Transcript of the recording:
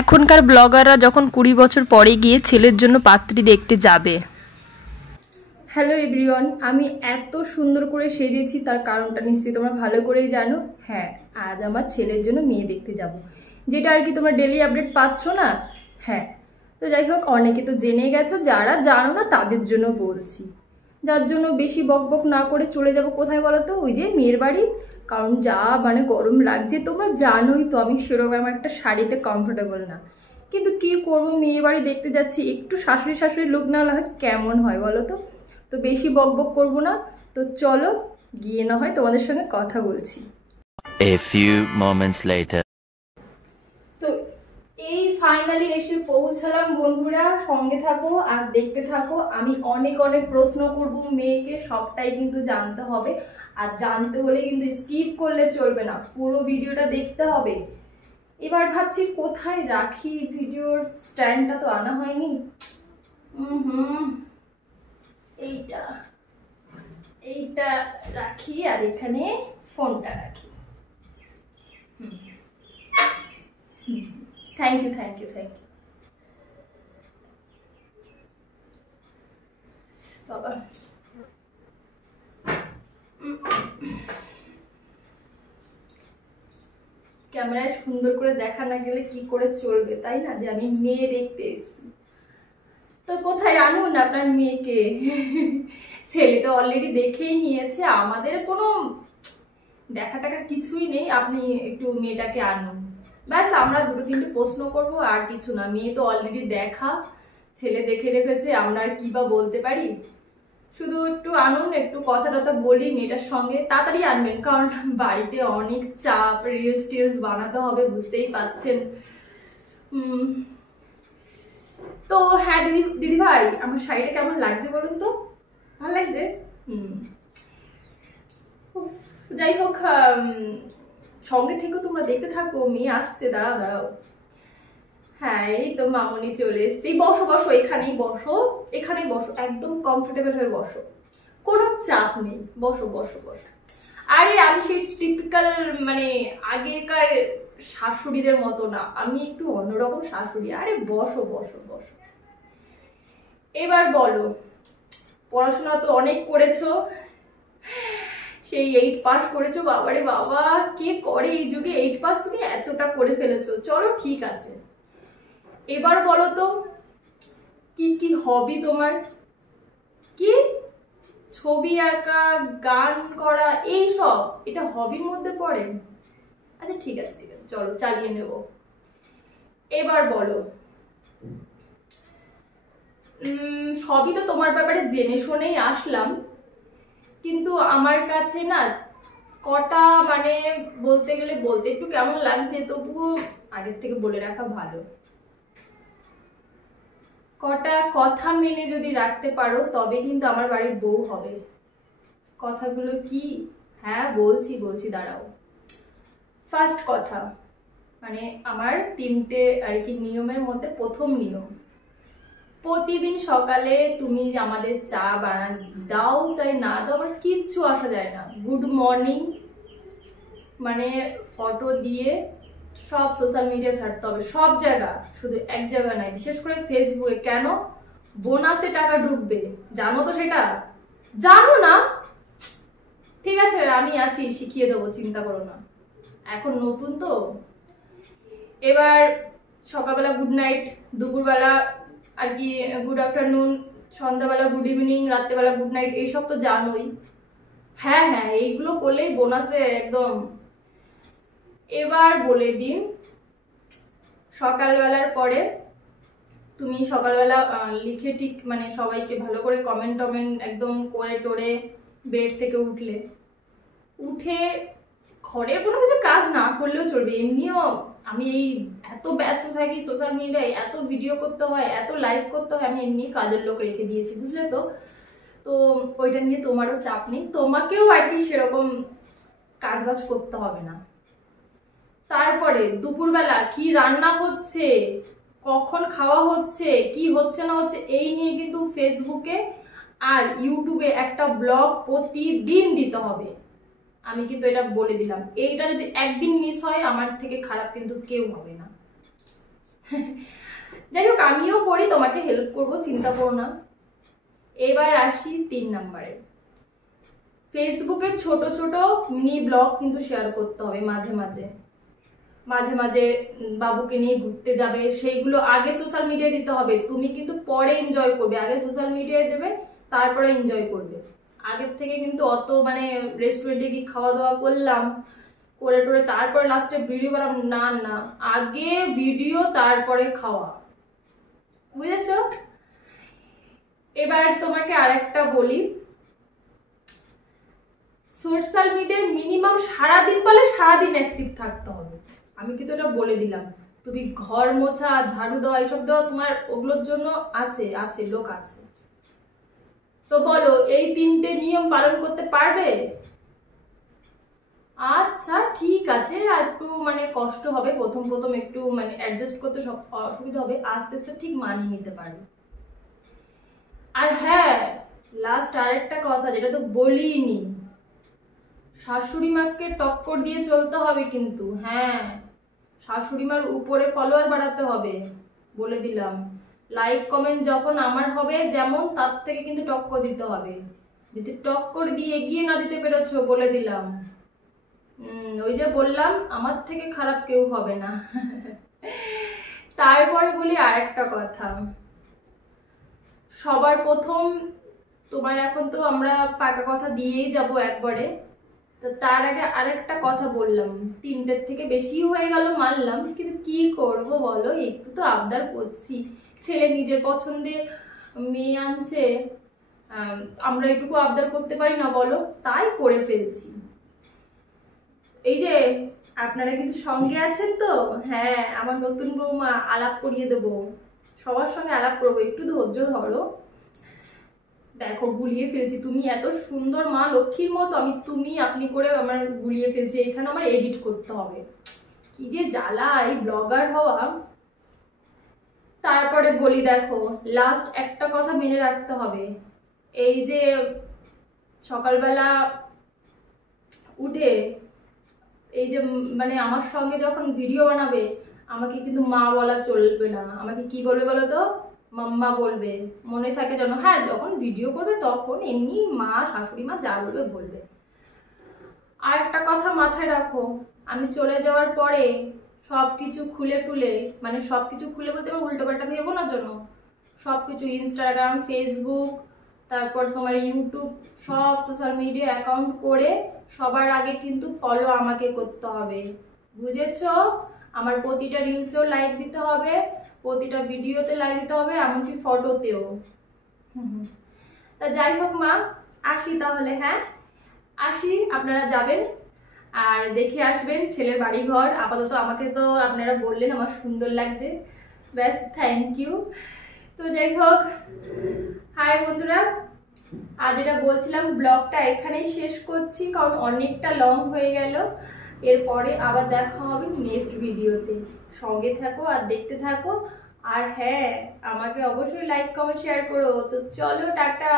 এখনকার ব্লগাররা যখন 20 বছর পরে গিয়ে ছেলের জন্য পাত্রী দেখতে যাবে। হ্যালো এভরিওয়ান, আমি এত সুন্দর করে সেজেছি তার কারণটা নিশ্চয়ই তোমরা ভালো করেই জানো। হ্যাঁ, আজ আমার ছেলের জন্য মেয়ে দেখতে যাব, যেটা আর কি তোমরা ডেলি আপডেট পাচ্ছ না। হ্যাঁ, তো যাই হোক, অনেকে তো জেনে গেছো, যারা জানো না তাদের জন্য বলছি। যার জন্য বেশি বকবক না করে চলে যাব কোথায় বলো তো, ওই যে মেয়ের বাড়ি। কারণ যা গরম লাগছে তোমরা জানোই তো, আমি সেরকম একটা শাড়িতে কমফোর্টেবল না। কিন্তু কি করবো, মেয়ের বাড়ি দেখতে যাচ্ছি, একটু শাশুড়ি শাশুড়ি লুক না হয় কেমন হয় বলো তো। তো বেশি বকবক করবো না, তো চলো গিয়ে না হয় তোমাদের সঙ্গে কথা বলছি। A few moments later. তো এই ফাইনালি এসে পৌঁছালাম বন্ধুরা, সঙ্গে থাকো আর দেখতে থাকো। আমি অনেক অনেক প্রশ্ন করব মেয়েকে, সবটাই কিন্তু জানতে হবে। আর জানতে হলে কিন্তু স্কিপ করলে চলবে না, পুরো ভিডিওটা দেখতে হবে। এবার ভাবছি কোথায় রাখি ভিডিওর স্ট্যান্ডটা, তো আনা হয়নি। এইটা এইটা রাখি, আর এখানে ফোনটা রাখি। Thank you thank you thank you বাবা। ক্যামেরায় সুন্দর করে দেখা না গেলে কি করে চলবে, তাই না, যে আমি মেয়ে দেখতে এসেছি। তো কোথায় আনুন আপনার মেয়েকে? ছেলে তো অলরেডি দেখেই নিয়েছে, আমাদের কোনো দেখা টাকা কিছুই নেই। আপনি একটু মেয়েটাকে আনুন, ব্যাস। আমরা দুটো তিনটে প্রশ্ন করবো, আর কিছু না। মেয়ে তো অলরেডি দেখা, ছেলে দেখে রেখেছে, আমরা আর কি বা বলতে পারি। শুধু একটু আনুন, একটু কথা টথা বলি মেয়েটার সঙ্গে। তাড়াতাড়ি আনবেন, কারণ বাড়িতে অনেক চাপ, রিলস টিলস বানাতে হবে, বুঝতেই পারছেন। তো হ্যাঁ দিদি ভাই, আমার শাড়িটা কেমন লাগছে বলুন তো? ভালো লাগছে? যাই হোক, সঙ্গে থেকে তোমরা দেখতে থাকো, মেয়ে আসছে। দাঁড়াও দাঁড়াও, হ্যাঁ এই তো মামুনি চলে এসছি। বসো বসো, এখানেই বসো, এখানেই বসো, একদম কমফোর্টেবল হয়ে বসো, কোনো চাপ নেই। বসো বসো বসো। আরে আমি সেই টিপিক্যাল আগেকার শাশুড়িদের মতো না, আমি একটু অন্যরকম শাশুড়ি। আরে বসো বসো বসো। এবার বলো, পড়াশোনা তো অনেক করেছো, সেই 8 পাস করেছো। বাবারে বাবা, কে করে এই যুগে 8 পাস? তুমি এতটা করে ফেলেছো, চলো ঠিক আছে। এবার বলো তো, কি কি হবি তোমার? কি ছবি আঁকা, গান করা, এই সব এটা হবির মধ্যে পড়ে? আচ্ছা ঠিক আছে ঠিক আছে, চলো চালিয়ে নেব। এবার বলো, সবই তো তোমার ব্যাপারে জেনে শুনেই আসলাম, কিন্তু আমার কাছে না কটা বলতে গেলে বলতে একটু কেমন লাগছে, তবুও আগের থেকে বলে রাখা ভালো। কটা কথা মেনে যদি রাখতে পারো, তবে কিন্তু আমার বাড়ির বউ হবে। কথাগুলো কি? হ্যাঁ বলছি বলছি, দাঁড়াও। ফার্স্ট কথা, আমার 3টে আর কি নিয়মের মধ্যে প্রথম নিয়ম, প্রতিদিন সকালে তুমি আমাদের চা বানান দাও, চাই না দাও, আমার কিচ্ছু আসা যায় না। গুড মর্নিং ফটো দিয়ে সব সোশ্যাল মিডিয়া ছাড়তে হবে, সব জায়গা, শুধু এক জায়গা নাই, বিশেষ করে ফেসবুকে। কেন? বোনাসে টাকা ঢুকবে, জানো তো সেটা? জানো না? ঠিক আছে, আমি আছি, শিখিয়ে দেবো, চিন্তা করো না, এখন নতুন তো। এবার সকালবেলা গুড নাইট, দুপুরবেলা আর কি গুড আফটারনুন, সন্ধ্যাবেলা গুড ইভিনিং, রাত্রেবেলা গুড নাইট, এইসব তো জানোই। হ্যাঁ হ্যাঁ, এইগুলো করলেই বোনাসে একদম। এবার বলে দিন, সকালবেলার পরে তুমি সকালবেলা লিখে ঠিক সবাইকে ভালো করে কমেন্ট টমেন্ট একদম করে টোরে বেড থেকে উঠে ঘরে কোনো কিছু কাজ না করলেও চলবে। এমনিও আমি এই এত ব্যস্ত থাকি সোশ্যাল মিডিয়ায়, এত ভিডিও করতে হয়, এত লাইভ করতে হয়, আমি এমনি কাজের লোক রেখে দিয়েছি, বুঝলে তো। তো ওইটা নিয়ে তোমারও চাপ নেই, তোমাকেও আর কি সেরকম কাজবাজ করতে হবে না। তারপরে দুপুরবেলা কি রান্না হচ্ছে, কখন খাওয়া হচ্ছে, কি হচ্ছে না হচ্ছে, এই নিয়ে কিন্তু ফেসবুকে আর ইউটিউবে একটা ব্লগ প্রতিদিন দিতে হবে। আমি কিন্তু এটা বলে দিলাম, এইটা যদি একদিন মিস হয়, আমার থেকে খারাপ কিন্তু কেউ হবে না। আমিও করি, তোমাকে হেল্প করব, চিন্তা করো না। এবার আসি 3 নম্বরে। ফেসবুকে ছোট ছোট মিনি ব্লগ কিন্তু শেয়ার করতে হবে মাঝে মাঝে। মাঝে মাঝে বাবুকে নিয়ে ঘুরতে যাবে, সেইগুলো আগে সোশ্যাল মিডিয়ায় দিতে হবে। তুমি কিন্তু পরে এনজয় করবে, আগে সোশ্যাল মিডিয়ায় দেবে, তারপরে এনজয় করবে। আগের থেকে কিন্তু অত মানে রেস্টুরেন্টে কি খাওয়া দাওয়া করলাম, করে টোরে তারপরে লাস্টে ভিডিও বানাম, না না, আগে ভিডিও তারপরে খাওয়া, বুঝেছো? এবার তোমাকে আরেকটা বলি, সোশ্যাল মিডিয়ায় মিনিমাম সারাদিন পারলে সারাদিন অ্যাক্টিভ থাকতে হবে। আমি কিন্তু এটা বলে দিলাম। তুমি ঘর মোছা, ঝাড়ু দেওয়া, এইসব দেওয়া তোমার ওগুলোর জন্য আছে আছে লোক আছে। তো বলো, এই 3টে নিয়ম পালন করতে পারবে? আচ্ছা ঠিক আছে, একটু মানে কষ্ট হবে প্রথম প্রথম, একটু মানে অ্যাডজাস্ট করতে সব অসুবিধা হবে, আস্তে আস্তে ঠিক মানিয়ে নিতে পারবে। আর হ্যাঁ, লাস্ট আরেকটা কথা যেটা তো বলিনি, শাশুড়ি মাকে টক্কর দিয়ে চলতে হবে কিন্তু। হ্যাঁ, শাশুড়ি মার উপরে ফলোয়ার বাড়াতে হবে, বলে দিলাম। লাইক কমেন্ট যখন আমার হবে যেমন, তার থেকে কিন্তু টক্কর দিতে হবে। যদি টক্কর দিয়ে এগিয়ে না দিতে পেরেছো, বলে দিলাম ওই যে বললাম, আমার থেকে খারাপ কেউ হবে না। তারপরে বলি আরেকটা কথা, সবার প্রথম তোমার এখন তো আমরা পাকা কথা দিয়েই যাব একবারে, তো তার আগে আরেকটা কথা বললাম, 3টের থেকে বেশি হয়ে গেল মানলাম, কিন্তু কি করব বলো, একটু তো আবদার করছি। ছেলে নিজের পছন্দে মেয়ে আনছে, আমরা একটু আবদার করতে পারি না বলো, তাই করে ফেলছি। এই যে আপনারা কিন্তু সঙ্গে আছেন তো? হ্যাঁ, আমার নতুন বৌমা, আলাপ করিয়ে দেবো, সবার সঙ্গে আলাপ করবো, একটু ধৈর্য ধরো। দেখো গুলিয়ে ফেলছি, তুমি এত সুন্দর মা লক্ষ্মীর মতো, আমি তুমি আপনি করে আমার গুলিয়ে ফেলছি। এখানে আমার এডিট করতে হবে, কি যে জ্বালা এই ব্লগার হওয়া। তারপরে বলি দেখো, লাস্ট একটা কথা মেনে রাখতে হবে, এই যে সকালবেলা উঠে এই যে মানে আমার সঙ্গে যখন ভিডিও বানাবে, আমাকে কিন্তু মা বলা চলবে না, আমাকে কি বলবে বলো তো? মাম্মা বলবে, মনে থাকে যেন। হ্যাঁ, যখন ভিডিও করবে তখন এমনি মা, শাশুড়ি মা যা বলবে বলবে। আর একটা কথা মাথায় রাখো, আমি চলে যাওয়ার পরে সবকিছু খুলে টুলে, মানে সবকিছু খুলে বলতে পারবো, উল্টোপাল্টা ভেবো না যেন, সবকিছু ইনস্টাগ্রাম, ফেসবুক, তারপর তোমার ইউটিউব, সব সোশ্যাল মিডিয়া অ্যাকাউন্ট করে সবার আগে কিন্তু ফলো আমাকে করতে হবে, বুঝেছো? আমার প্রতিটা রিলসেও লাইক দিতে হবে, প্রতিটা ভিডিওতে লাইক দিতে হবে, এমনকি ফটোতেও। তা যাই হোক মা, আসি তাহলে। হ্যাঁ আসি, আপনারা যাবেন আর দেখে আসবেন ছেলের বাড়ি ঘর। আপাতত আমাকে তো আপনারা বললেন আমার সুন্দর লাগছে, ব্যাস, থ্যাংক ইউ। তো যাই হোক, হাই বন্ধুরা, আজ এটা বলছিলাম, ব্লগটা এখানেই শেষ করছি, কারণ অনেকটা লং হয়ে গেল। এরপরে আবার দেখা হবে নেক্সট ভিডিওতে, সঙ্গে থাকো আর দেখতে থাকো। আর হ্যাঁ, আমাকে অবশ্যই লাইক কমেন্ট শেয়ার করো। তো চলো, টাটা।